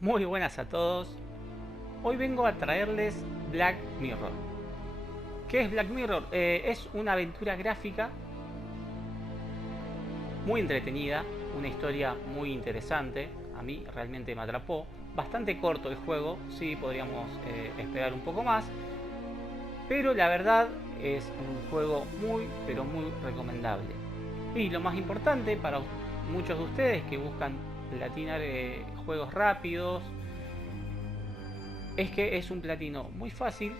Muy buenas a todos. Hoy vengo a traerles Black Mirror. ¿Qué es Black Mirror? Es una aventura gráfica muy entretenida, una historia muy interesante. A mí realmente me atrapó. Bastante corto el juego, sí, podríamos esperar un poco más. Pero la verdad es un juego muy, pero muy recomendable. Y lo más importante para muchos de ustedes que buscan platinar juegos rápidos, es que es un platino muy fácil,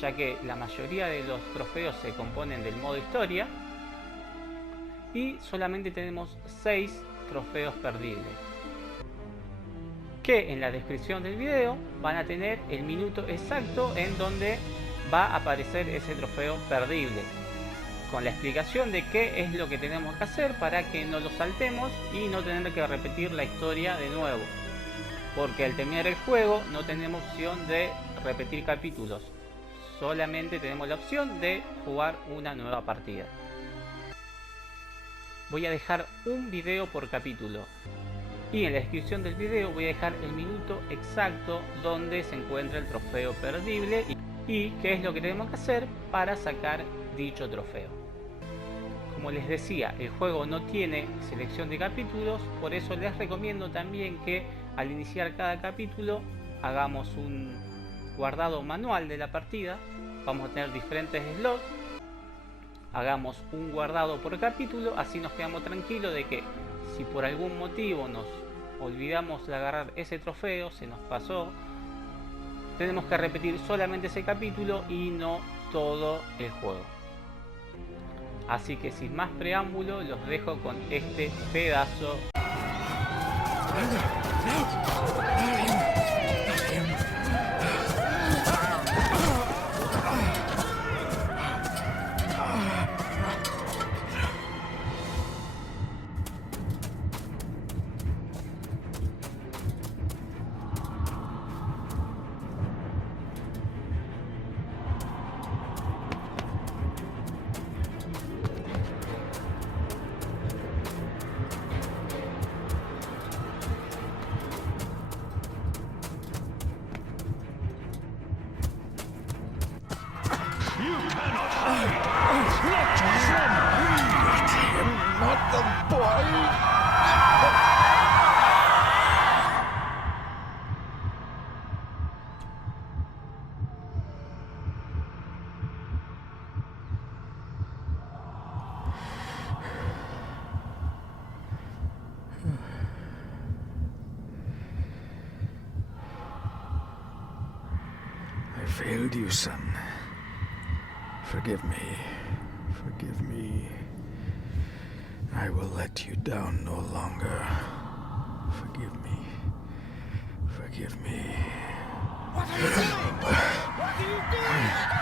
ya que la mayoría de los trofeos se componen del modo historia y solamente tenemos 6 trofeos perdibles, que en la descripción del video van a tener el minuto exacto en donde va a aparecer ese trofeo perdible, con la explicación de qué es lo que tenemos que hacer para que no lo saltemos y no tener que repetir la historia de nuevo, porque al terminar el juego no tenemos opción de repetir capítulos, solamente tenemos la opción de jugar una nueva partida. Voy a dejar un video por capítulo y en la descripción del video voy a dejar el minuto exacto donde se encuentra el trofeo perdible y qué es lo que tenemos que hacer para sacar dicho trofeo. Como les decía, el juego no tiene selección de capítulos, por eso les recomiendo también que al iniciar cada capítulo hagamos un guardado manual de la partida. Vamos a tener diferentes slots, hagamos un guardado por capítulo, así nos quedamos tranquilos de que si por algún motivo nos olvidamos de agarrar ese trofeo, se nos pasó, tenemos que repetir solamente ese capítulo y no todo el juego. Así que sin más preámbulo, los dejo con este pedazo. I failed you, son. Forgive me. Forgive me. I will let you down no longer. Forgive me. Forgive me. What are you doing? What are you doing?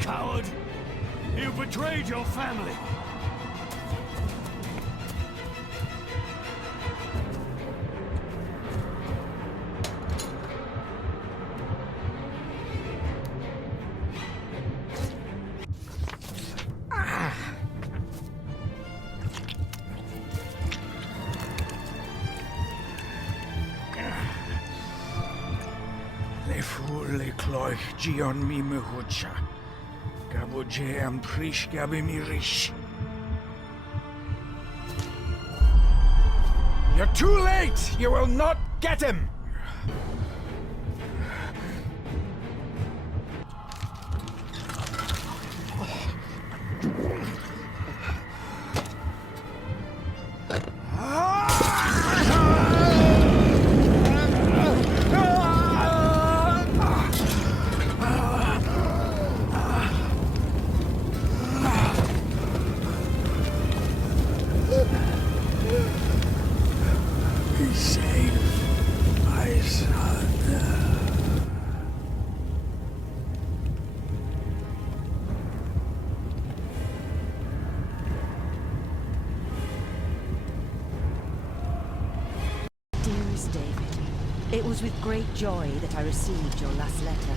Coward! You betrayed your family! Le cloich gion mi mehucha. Gaboje am prish gabi mi rish. You're too late! You will not get him! David. It was with great joy that I received your last letter.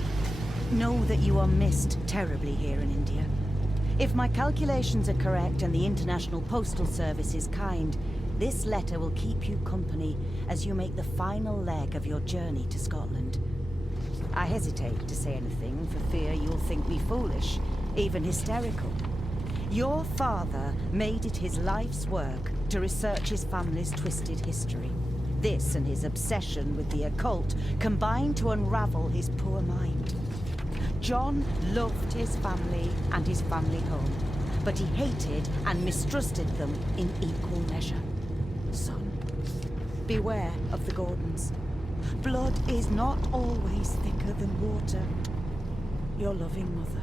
Know that you are missed terribly here in India. If my calculations are correct and the International Postal Service is kind, this letter will keep you company as you make the final leg of your journey to Scotland. I hesitate to say anything for fear you'll think me foolish, even hysterical. Your father made it his life's work to research his family's twisted history. This and his obsession with the occult combined to unravel his poor mind. John loved his family and his family home, but he hated and mistrusted them in equal measure. Son, beware of the Gordons. Blood is not always thicker than water. Your loving mother.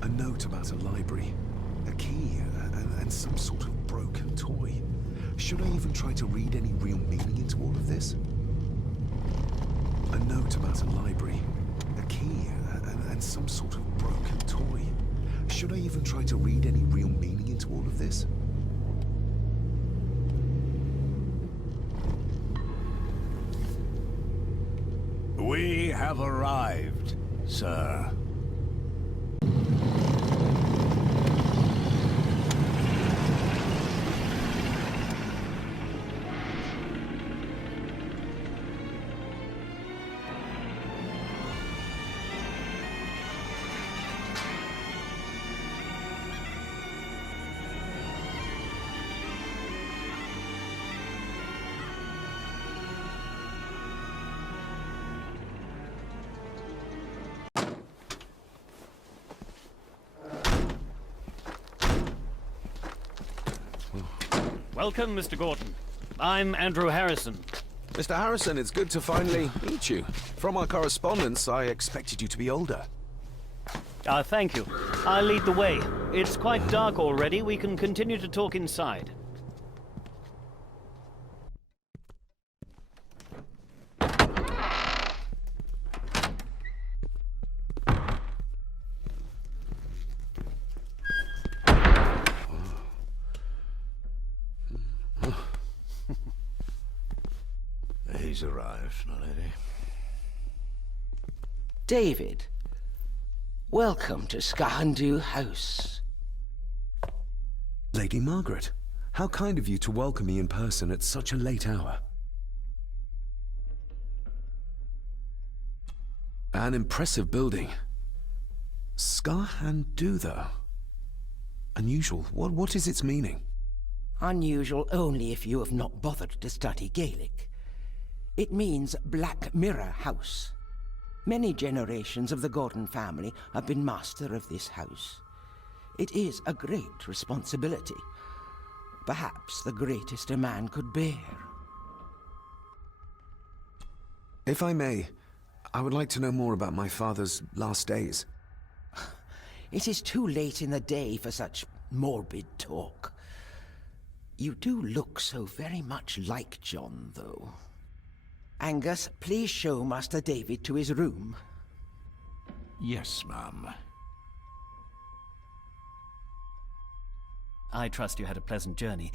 A note about a library, a key, and some sort of broken toy. Should I even try to read any real meaning into all of this? A note about a library, a key, and some sort of broken toy. Should I even try to read any real meaning into all of this? We have arrived, sir. Welcome, Mr. Gordon. I'm Andrew Harrison. Mr. Harrison, it's good to finally meet you. From our correspondence, I expected you to be older. Thank you. I'll lead the way. It's quite dark already. We can continue to talk inside. He's arrived, my lady. David, welcome to Skahandu House. Lady Margaret, how kind of you to welcome me in person at such a late hour. An impressive building. Skahandu, though. Unusual. What is its meaning? Unusual only if you have not bothered to study Gaelic. It means Black Mirror House. Many generations of the Gordon family have been master of this house. It is a great responsibility. Perhaps the greatest a man could bear. If I may, I would like to know more about my father's last days. It is too late in the day for such morbid talk. You do look so very much like John, though. Angus, please show Master David to his room. Yes, ma'am. I trust you had a pleasant journey.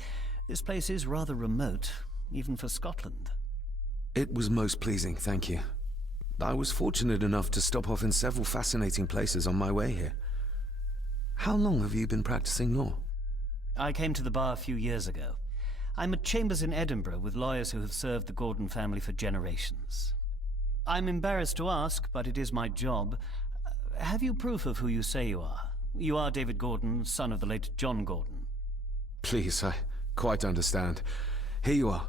This place is rather remote, even for Scotland. It was most pleasing, thank you. I was fortunate enough to stop off in several fascinating places on my way here. How long have you been practicing law? I came to the bar a few years ago. I'm at chambers in Edinburgh with lawyers who have served the Gordon family for generations. I'm embarrassed to ask, but it is my job. Have you proof of who you say you are? You are David Gordon, son of the late John Gordon. Please, I quite understand. Here you are.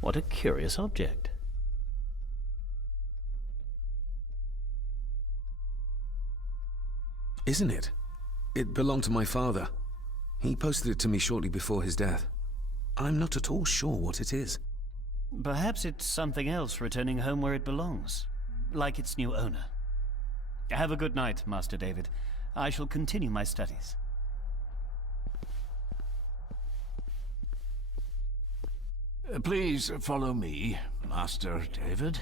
What a curious object. Isn't it? It belonged to my father. He posted it to me shortly before his death. I'm not at all sure what it is. Perhaps it's something else returning home where it belongs, like its new owner. Have a good night, Master David. I shall continue my studies. Please follow me, Master David.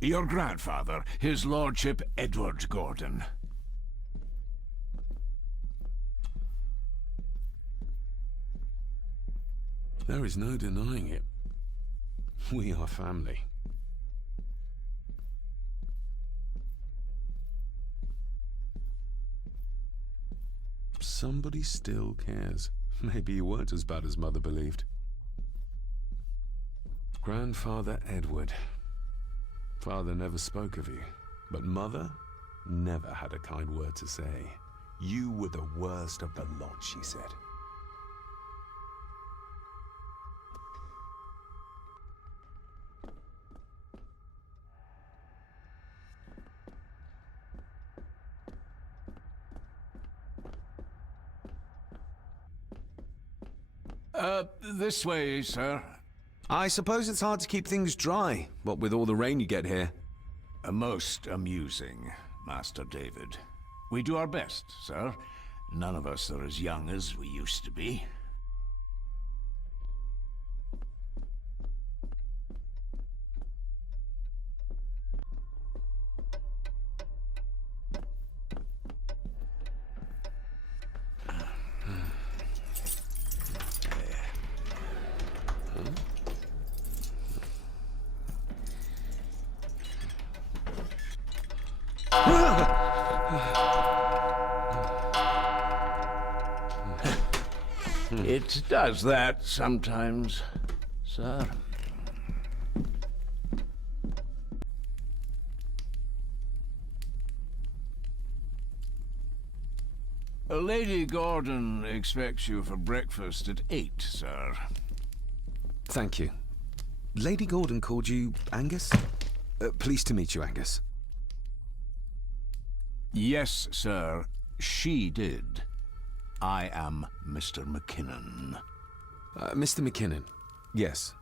Your grandfather, his lordship Edward Gordon. There is no denying it. We are family. Somebody still cares. Maybe you weren't as bad as Mother believed. Grandfather Edward. Father never spoke of you, but Mother never had a kind word to say. You were the worst of the lot, she said. This way, sir. I suppose it's hard to keep things dry, what with all the rain you get here. Most amusing, Master David. We do our best, sir. None of us are as young as we used to be. It does that sometimes, sir. Lady Gordon expects you for breakfast at 8, sir. Thank you. Lady Gordon called you Angus? Pleased to meet you, Angus. Yes, sir. She did. I am Mr. McKinnon. Mr. McKinnon, yes.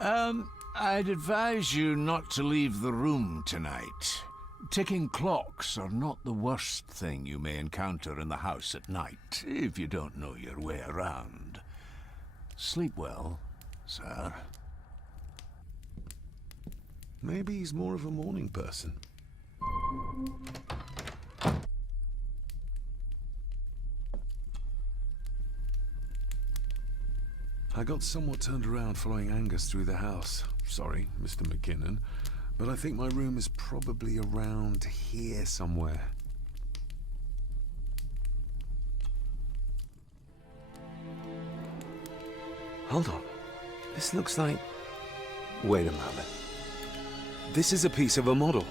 I'd advise you not to leave the room tonight. Ticking clocks are not the worst thing you may encounter in the house at night, if you don't know your way around. Sleep well, sir. Maybe he's more of a morning person. I got somewhat turned around following Angus through the house. Sorry, Mr. McKinnon, but I think my room is probably around here somewhere. Hold on. This looks like... Wait a moment. This is a piece of a model.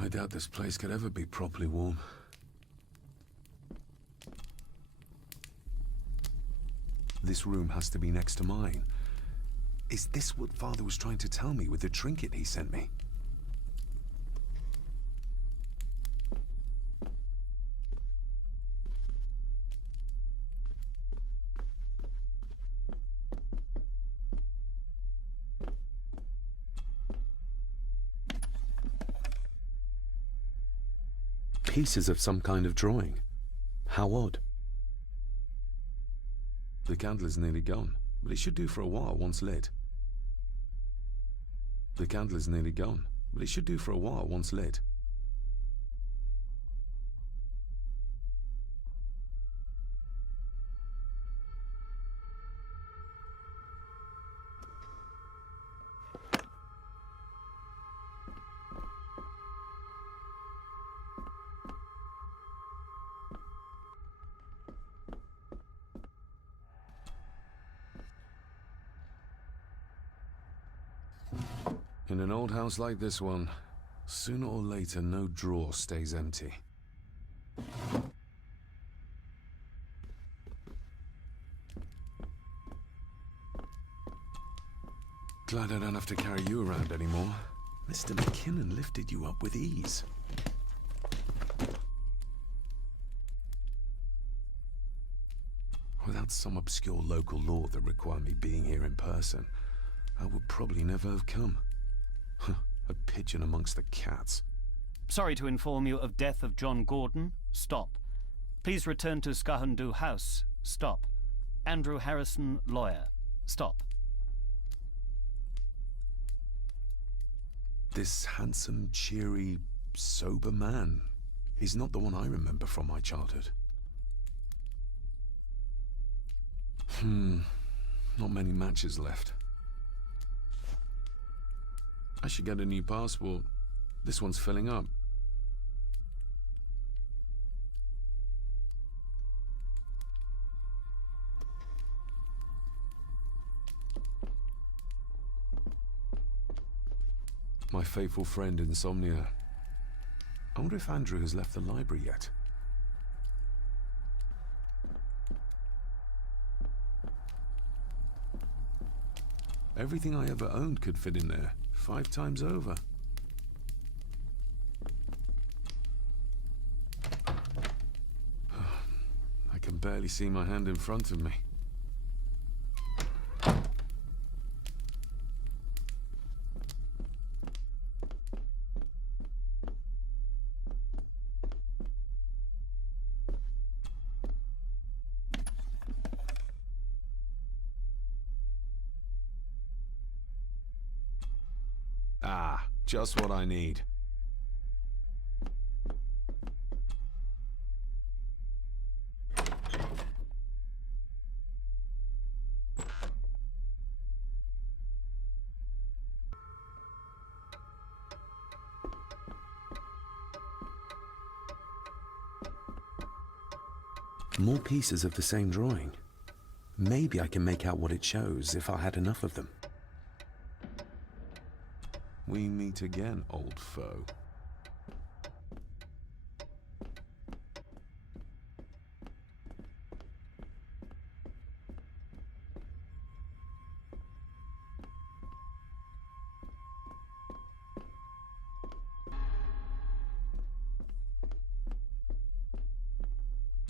I doubt this place could ever be properly warm. This room has to be next to mine. Is this what Father was trying to tell me with the trinket he sent me? pieces of some kind of drawing. How odd. The candle is nearly gone, but it should do for a while once lit. The candle is nearly gone, but it should do for a while once lit. In an old house like this one, sooner or later no drawer stays empty. Glad I don't have to carry you around anymore. Mr. McKinnon lifted you up with ease. Without some obscure local law that required me being here in person, I would probably never have come. A pigeon amongst the cats. Sorry to inform you of death of John Gordon. Stop. Please return to Skahandu House. Stop. Andrew Harrison, lawyer. Stop. This handsome, cheery, sober man is not the one I remember from my childhood. Not many matches left. I should get a new passport. This one's filling up. My faithful friend Insomnia. I wonder if Andrew has left the library yet. Everything I ever owned could fit in there, 5 times over. I can barely see my hand in front of me. Just what I need. More pieces of the same drawing. Maybe I can make out what it shows if I had enough of them. We meet again, old foe.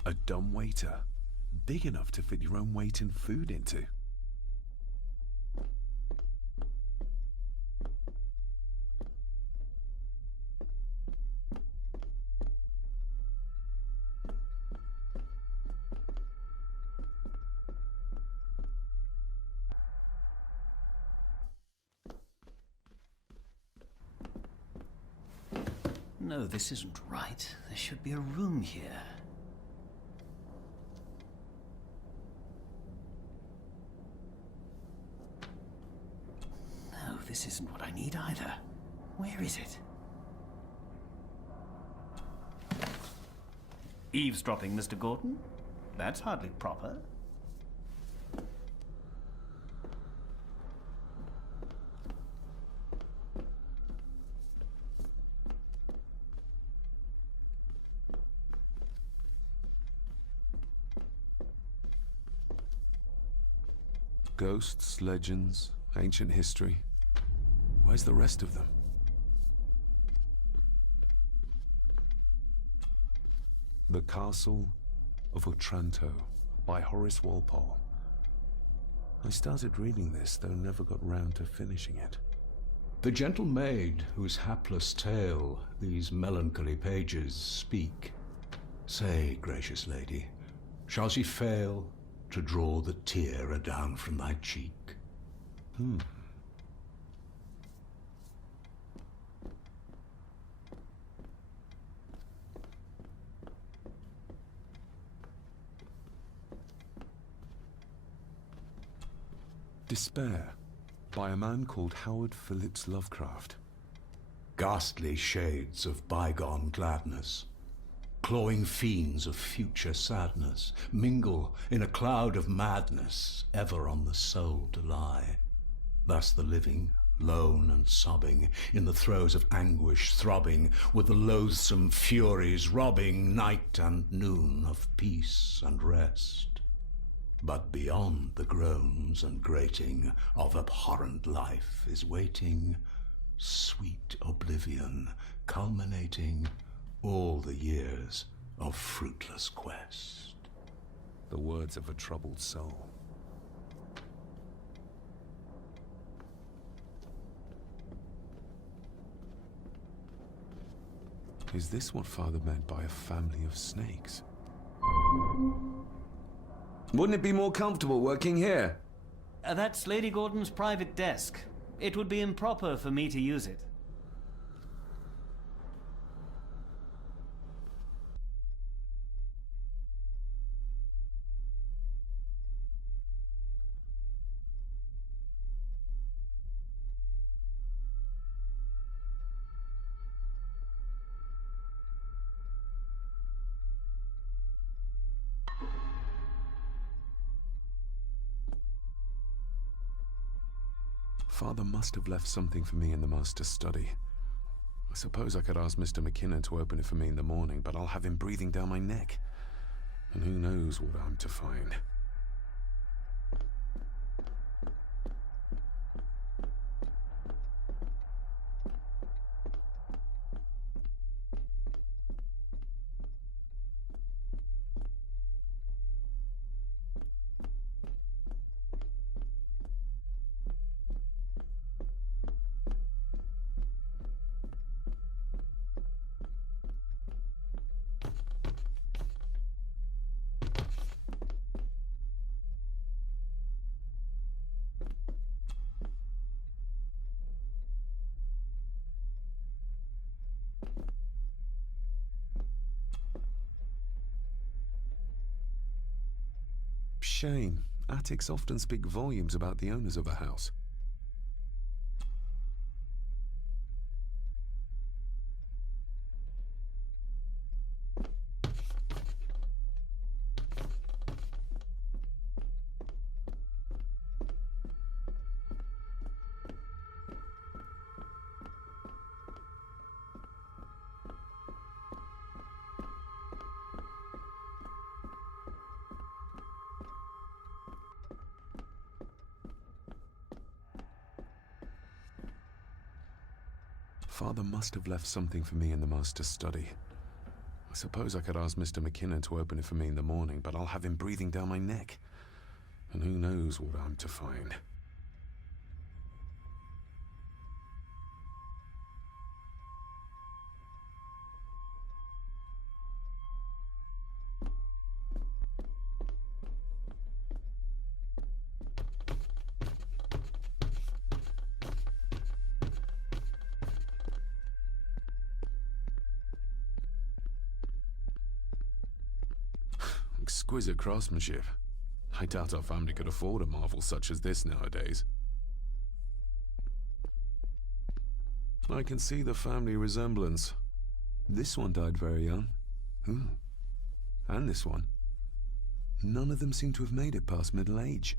A dumb waiter, big enough to fit your own weight in food into. No, this isn't right. There should be a room here. No, this isn't what I need either. Where is it? Eavesdropping, Mr. Gordon? That's hardly proper. Ghosts, legends, ancient history. Where's the rest of them? The Castle of Otranto by Horace Walpole. I started reading this, though never got round to finishing it. The gentle maid whose hapless tale these melancholy pages speak, say, gracious lady, shall she fail to draw the tear adown from thy cheek? Despair, by a man called Howard Phillips Lovecraft. Ghastly shades of bygone gladness, clawing fiends of future sadness, mingle in a cloud of madness, ever on the soul to lie. Thus the living, lone and sobbing, in the throes of anguish throbbing, with the loathsome furies robbing night and noon of peace and rest. But beyond the groans and grating of abhorrent life is waiting sweet oblivion, culminating all the years of fruitless quest. The words of a troubled soul. Is this what Father meant by a family of snakes? Wouldn't it be more comfortable working here? That's Lady Gordon's private desk. It would be improper for me to use it. Father must have left something for me in the master's study. I suppose I could ask Mr. McKinnon to open it for me in the morning, but I'll have him breathing down my neck. And who knows what I'm to find. Shame. Attics often speak volumes about the owners of a house. Father must have left something for me in the master's study. I suppose I could ask Mr. McKinnon to open it for me in the morning, but I'll have him breathing down my neck. And who knows what I'm to find. Exquisite craftsmanship. I doubt our family could afford a marvel such as this nowadays. I can see the family resemblance. This one died very young. And this one. None of them seem to have made it past middle age.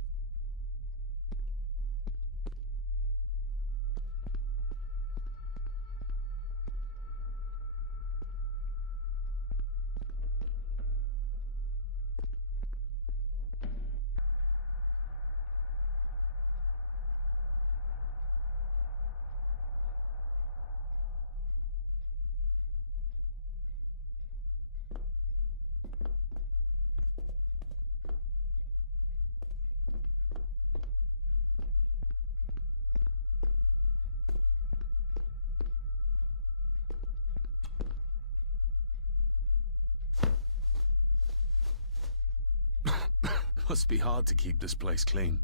Must be hard to keep this place clean.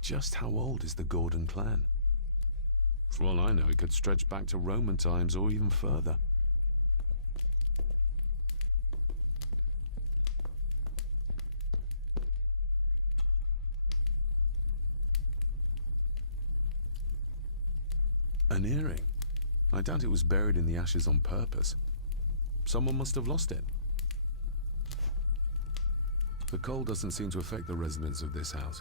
Just how old is the Gordon clan? For all I know, it could stretch back to Roman times or even further. An earring. I doubt it was buried in the ashes on purpose. Someone must have lost it. The cold doesn't seem to affect the residents of this house.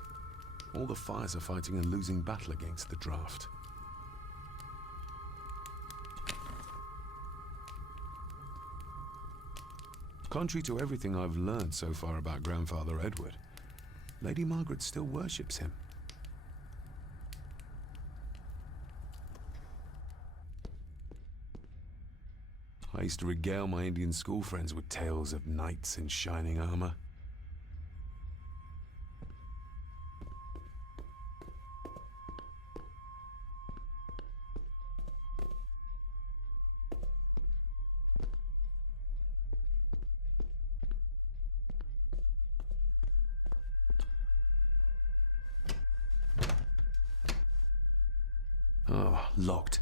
All the fires are fighting a losing battle against the draft. Contrary to everything I've learned so far about Grandfather Edward, Lady Margaret still worships him. I used to regale my Indian school friends with tales of knights in shining armor. Oh, locked.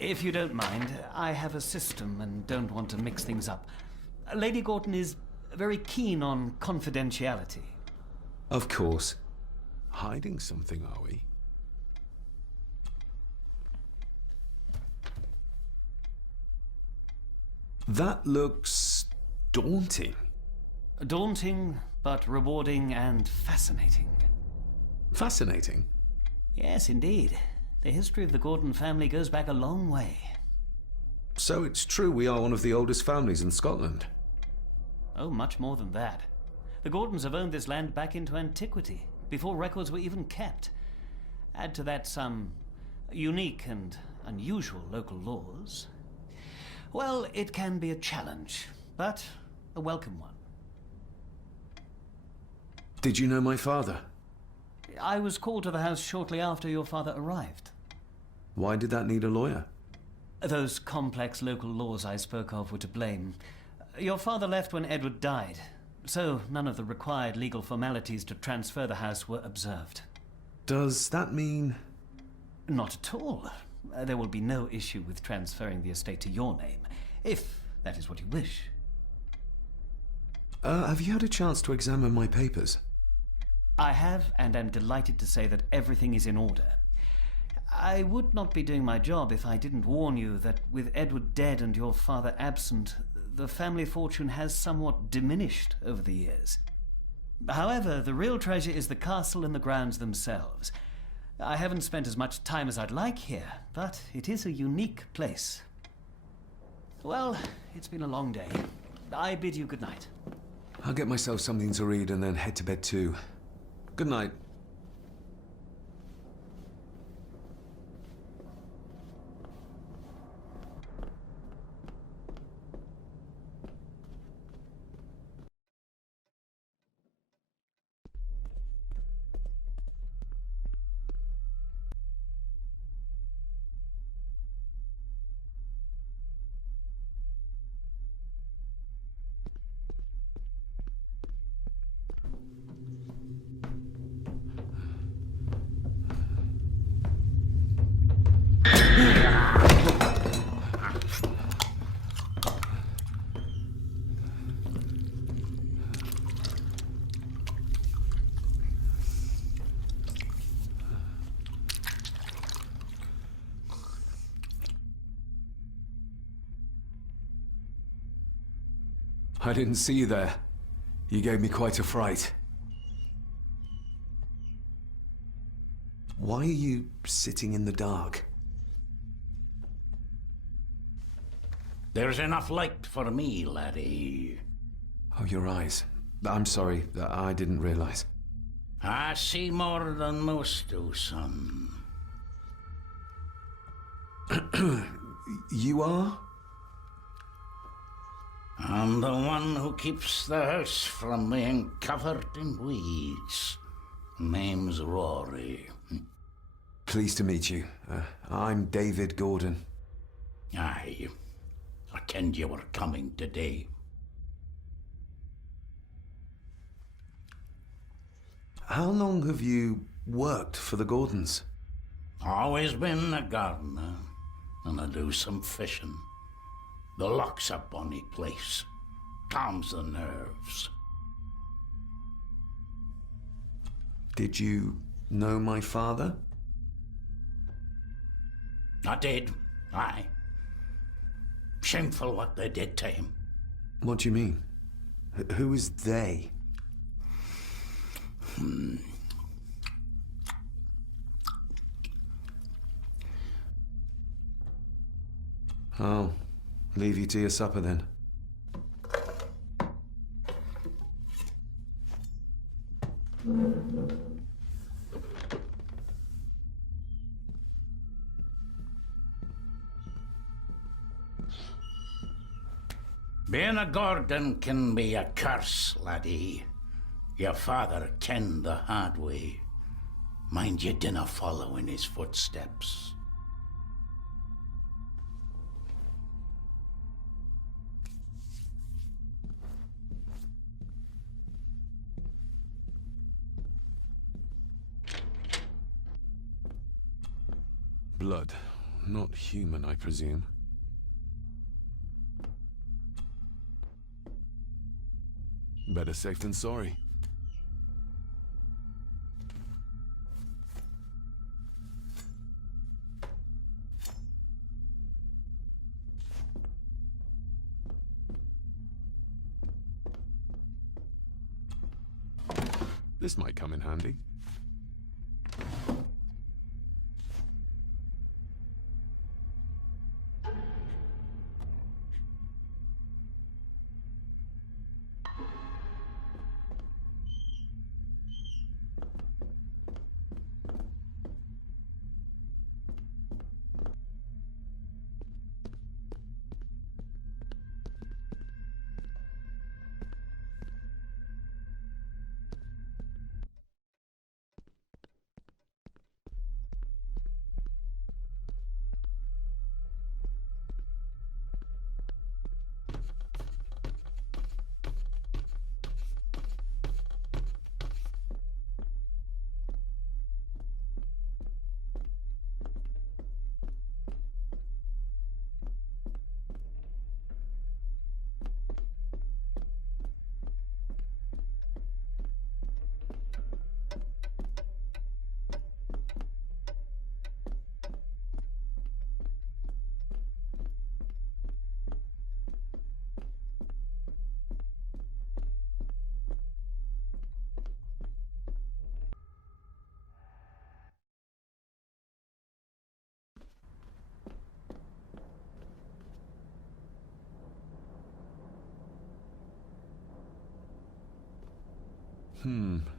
If you don't mind, I have a system and don't want to mix things up. Lady Gordon is very keen on confidentiality. Of course. Hiding something, are we? That looks daunting. Daunting, but rewarding and fascinating. Fascinating? Yes, indeed. The history of the Gordon family goes back a long way. So it's true we are one of the oldest families in Scotland? Oh, much more than that. The Gordons have owned this land back into antiquity, before records were even kept. Add to that some unique and unusual local laws. Well, it can be a challenge, but a welcome one. Did you know my father? I was called to the house shortly after your father arrived. Why did that need a lawyer? Those complex local laws I spoke of were to blame. Your father left when Edward died, so none of the required legal formalities to transfer the house were observed. Does that mean... Not at all. There will be no issue with transferring the estate to your name, if that is what you wish. Have you had a chance to examine my papers? I have, and am delighted to say that everything is in order. I would not be doing my job if I didn't warn you that with Edward dead and your father absent, the family fortune has somewhat diminished over the years. However, the real treasure is the castle and the grounds themselves. I haven't spent as much time as I'd like here, but it is a unique place. Well, it's been a long day. I bid you good night. I'll get myself something to read and then head to bed too. Good night. I didn't see you there. You gave me quite a fright. Why are you sitting in the dark? There's enough light for me, laddie. Oh, your eyes. I'm sorry, I didn't realize. I see more than most do, son. You are? I'm the one who keeps the house from being covered in weeds. Name's Rory. Pleased to meet you. I'm David Gordon. Aye. I kenned you were coming today. How long have you worked for the Gordons? Always been a gardener, and I do some fishing. The loch's a bonny place. Calms the nerves. Did you know my father? I did, aye. Shameful what they did to him. What do you mean? Who is they? I'll leave you to your supper then. Being a Gordon can be a curse, laddie. Your father kenned the hard way. Mind you dinna follow in his footsteps. Blood. Not human, I presume. Better safe than sorry. This might come in handy.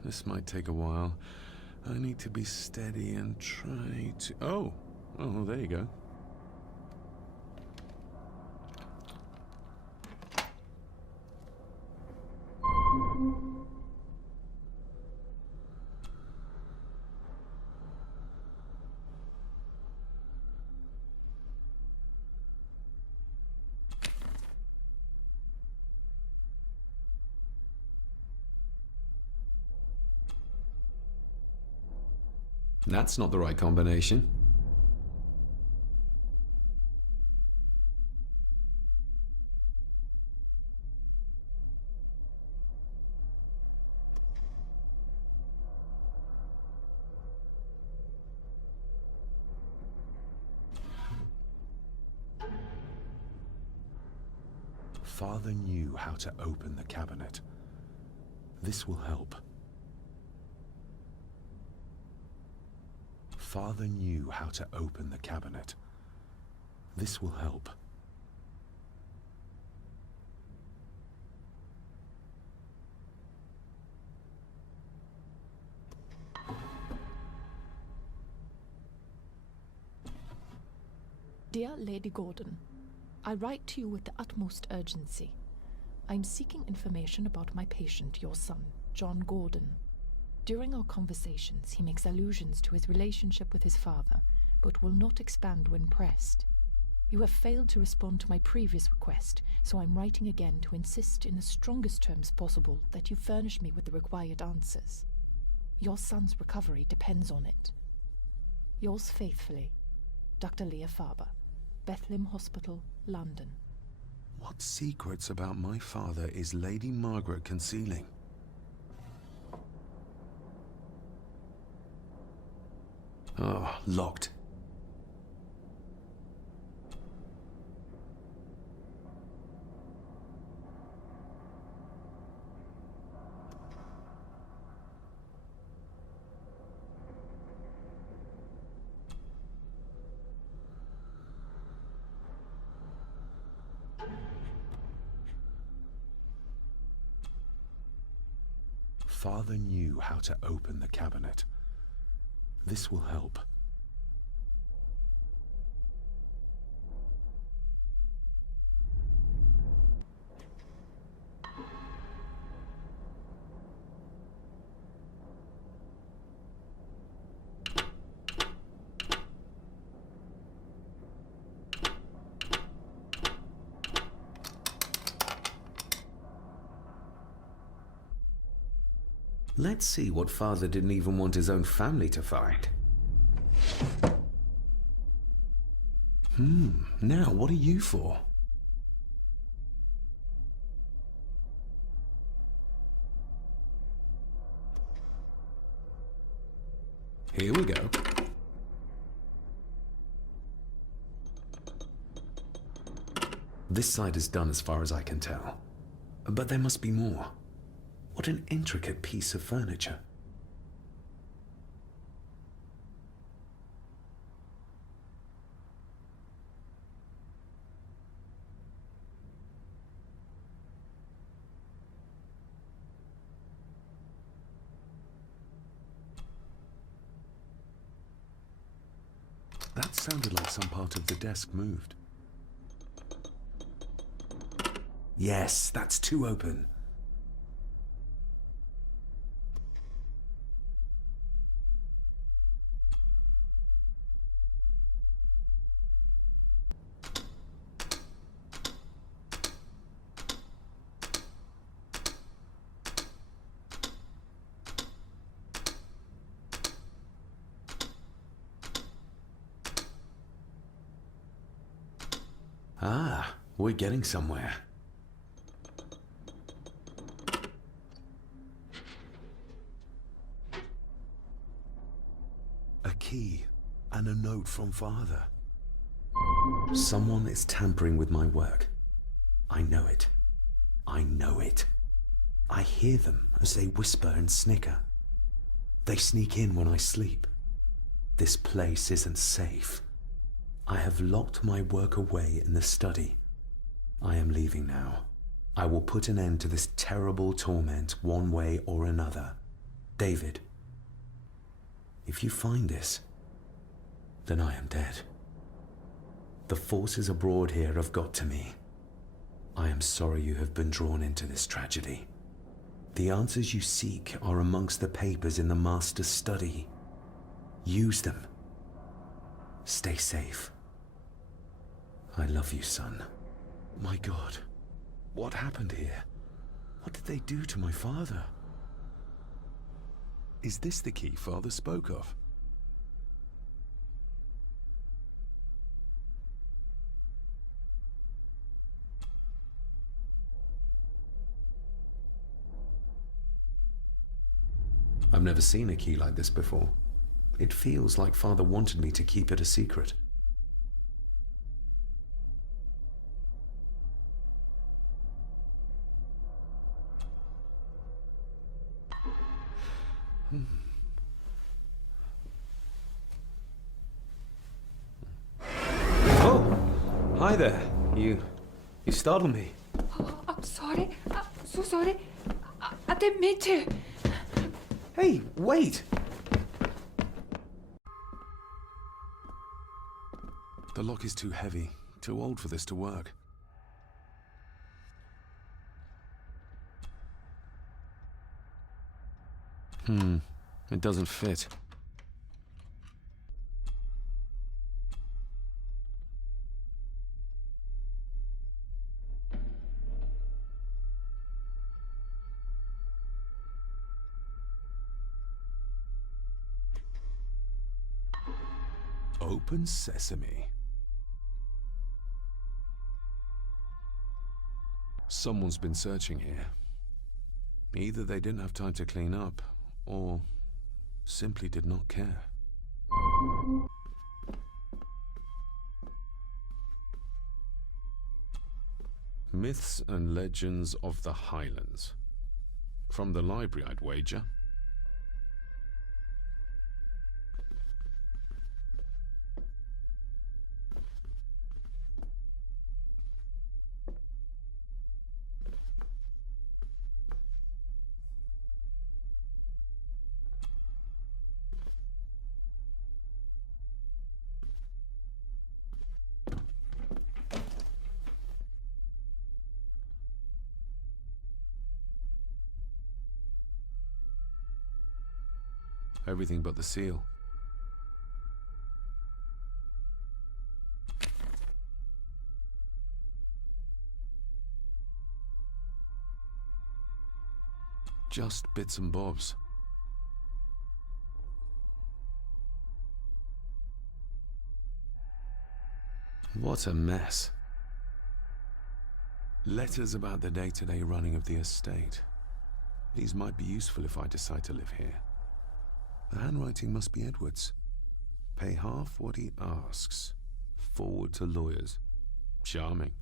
This might take a while. I need to be steady and try to... Oh, there you go. That's not the right combination. Father knew how to open the cabinet. This will help. Father knew how to open the cabinet. This will help. Dear Lady Gordon, I write to you with the utmost urgency. I am seeking information about my patient, your son, John Gordon. During our conversations, he makes allusions to his relationship with his father, but will not expand when pressed. You have failed to respond to my previous request, so I'm writing again to insist in the strongest terms possible that you furnish me with the required answers. Your son's recovery depends on it. Yours faithfully, Dr. Leah Farber, Bethlehem Hospital, London. What secrets about my father is Lady Margaret concealing? Oh, locked. Father knew how to open the cabinet. This will help. Let's see what Father didn't even want his own family to find. Now what are you for? Here we go. This side is done as far as I can tell. But there must be more. What an intricate piece of furniture. That sounded like some part of the desk moved. Yes, that's too open. Ah, we're getting somewhere. A key and a note from Father. Someone is tampering with my work. I know it. I know it. I hear them as they whisper and snicker. They sneak in when I sleep. This place isn't safe. I have locked my work away in the study. I am leaving now. I will put an end to this terrible torment one way or another. David, if you find this, then I am dead. The forces abroad here have got to me. I am sorry you have been drawn into this tragedy. The answers you seek are amongst the papers in the Master's study. Use them. Stay safe. I love you, son. My God, what happened here? What did they do to my father? Is this the key Father spoke of? I've never seen a key like this before. It feels like Father wanted me to keep it a secret. Hi there. You startled me. Oh, I'm sorry. I'm so sorry. I didn't mean to. Hey, wait! The lock is too heavy, too old for this to work. It doesn't fit. Open sesame. Someone's been searching here. Either they didn't have time to clean up, or simply did not care. Myths and Legends of the Highlands. From the library, I'd wager. Everything but the seal. Just bits and bobs. What a mess. Letters about the day-to-day running of the estate. These might be useful if I decide to live here. The handwriting must be Edward's. Pay half what he asks. Forward to lawyers. Charming.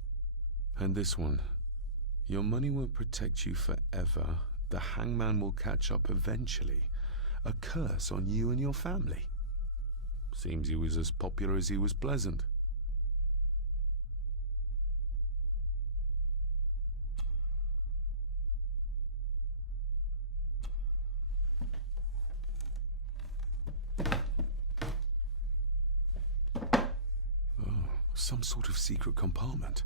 And this one. Your money won't protect you forever. The hangman will catch up eventually. A curse on you and your family. Seems he was as popular as he was pleasant. Some sort of secret compartment.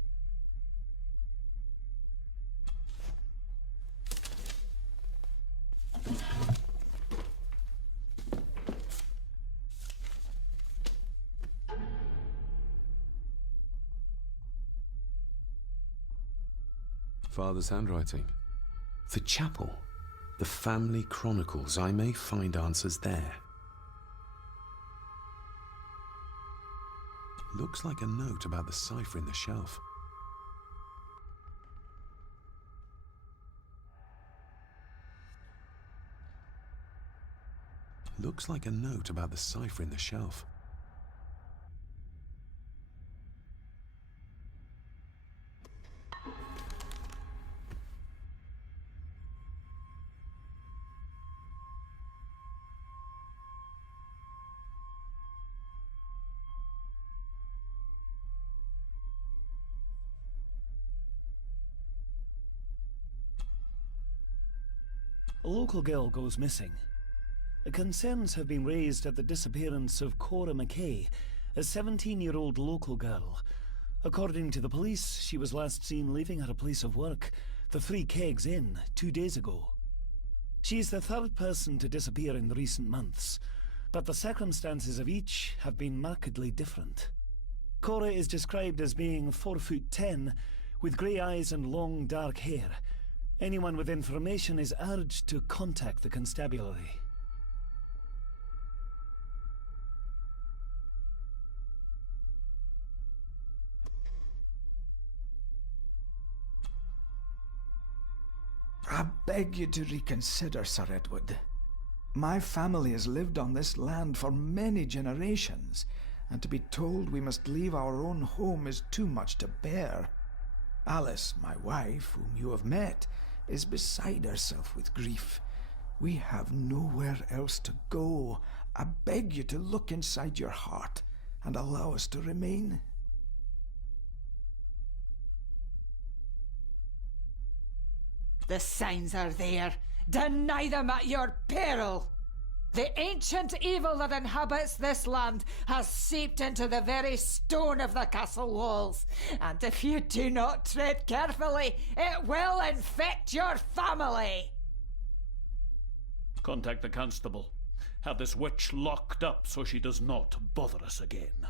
Father's handwriting. The chapel. The family chronicles. I may find answers there. Looks like a note about the cipher in the shelf. Looks like a note about the cipher in the shelf. A local girl goes missing. Concerns have been raised at the disappearance of Cora McKay, a 17-year-old local girl. According to the police, she was last seen leaving her place of work, the Three Kegs Inn, 2 days ago. She is the third person to disappear in recent months, but the circumstances of each have been markedly different. Cora is described as being 4'10", with grey eyes and long dark hair. Anyone with information is urged to contact the constabulary. I beg you to reconsider, Sir Edward. My family has lived on this land for many generations, and to be told we must leave our own home is too much to bear. Alice, my wife, whom you have met, is beside herself with grief. We have nowhere else to go. I beg you to look inside your heart and allow us to remain. The signs are there. Deny them at your peril. The ancient evil that inhabits this land has seeped into the very stone of the castle walls, and if you do not tread carefully, it will infect your family. Contact the constable. Have this witch locked up so she does not bother us again.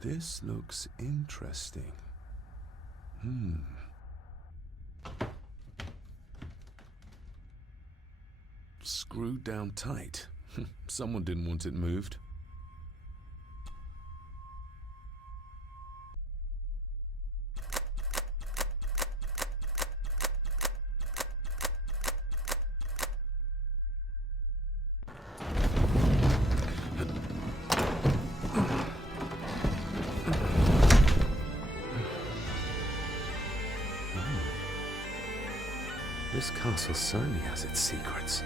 This looks interesting. Screwed down tight. Someone didn't want it moved. This castle certainly has its secrets.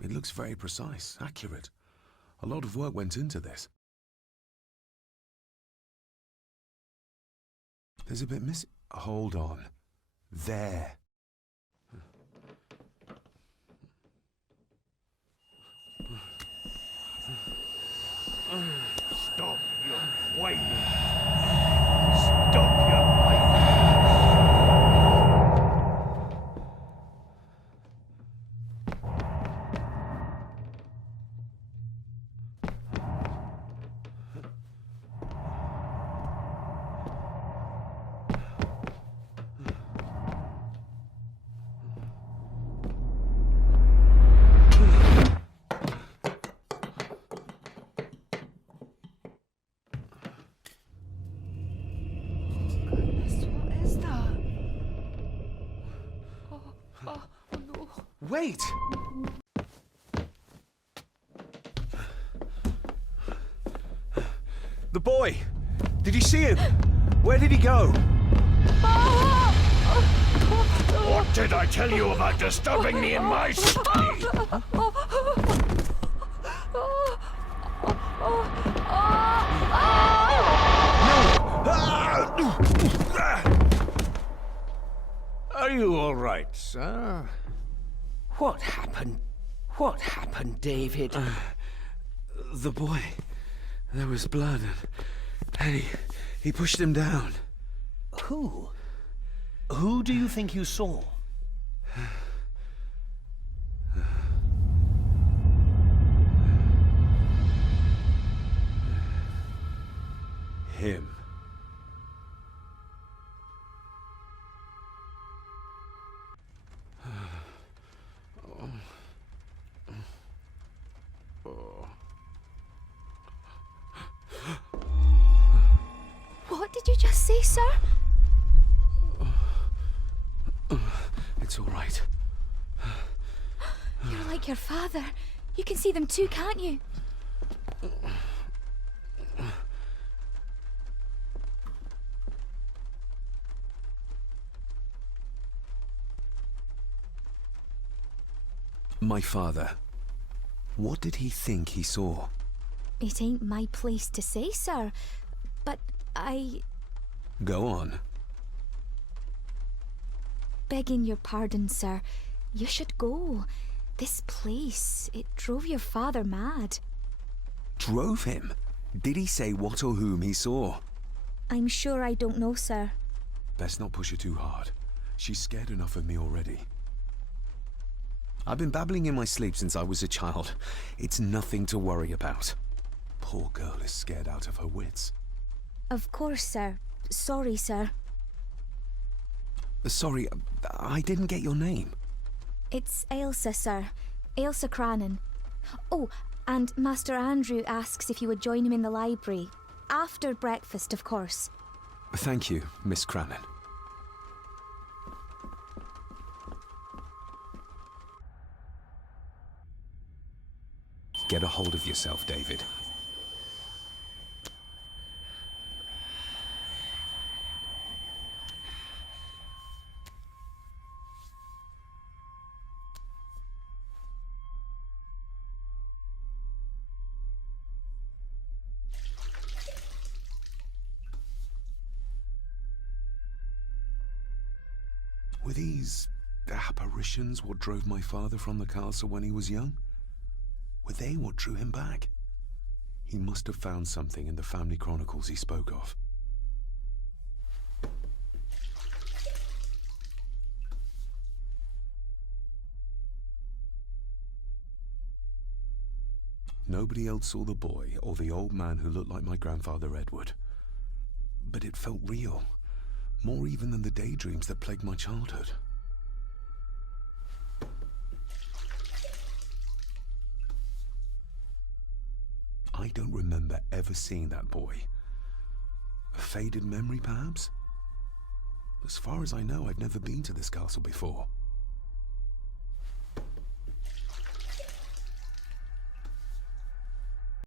It looks very precise, accurate. A lot of work went into this. There's a bit missing. Hold on. There. Stop your whining! Stop your whining! Wait! The boy! Did you see him? Where did he go? What did I tell you about disturbing me in my study? Are you all right, sir? What happened? What happened, David? The boy. There was blood and he pushed him down. Who? Who do you think you saw? Him. What did you just say, sir? It's all right. You're like your father. You can see them too, can't you? My father. What did he think he saw? It ain't my place to say, sir. But Go on. Begging your pardon, sir. You should go. This place, it drove your father mad. Drove him? Did he say what or whom he saw? I'm sure I don't know, sir. Best not push her too hard. She's scared enough of me already. I've been babbling in my sleep since I was a child. It's nothing to worry about. Poor girl is scared out of her wits. Of course, sir. Sorry, sir. Sorry, I didn't get your name. It's Ailsa, sir. Ailsa Crannan. Oh, and Master Andrew asks if you would join him in the library. After breakfast, of course. Thank you, Miss Cranon. Get a hold of yourself, David. Were these apparitions what drove my father from the castle when he was young? Were they what drew him back? He must have found something in the family chronicles he spoke of. Nobody else saw the boy or the old man who looked like my grandfather Edward. But it felt real. More even than the daydreams that plagued my childhood. I don't remember ever seeing that boy. A faded memory, perhaps? As far as I know, I've never been to this castle before.